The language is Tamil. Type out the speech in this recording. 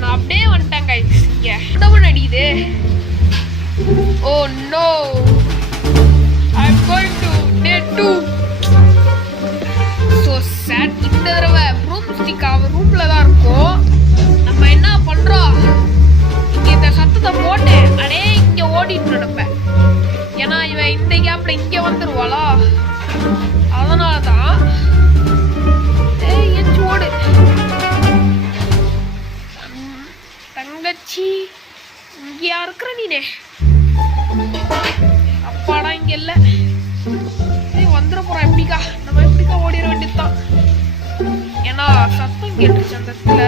நான் அப்படியே வந்துட்டேன் கைஸ். இங்க டபுள் அடிக்குது. Oh no, I am going to day 2. So sad. இந்த தடவை ரூம் ஸ்டிக் அவன் ரூம்ல தான் இருக்கும். நம்ம என்ன பண்றோம், இங்க இந்த சத்தத்தை போட்டு அடே இங்க ஓடிட்டு நம்ம. ஏன்னா இவன் இந்த கேப்ல இங்க வந்துருவாளா, அதனாலதான் எச்சு ஓடு. தங்கச்சி இங்கயா இருக்கிற நீனே? அப்பாடா இங்க இல்ல. வந்துட போறான். எப்படிக்கா நம்ம எப்படிக்கா ஓடிட வேண்டியதுதான். ஏன்னா சத்தம் கேட்டுருச்சு அந்த இடத்துல.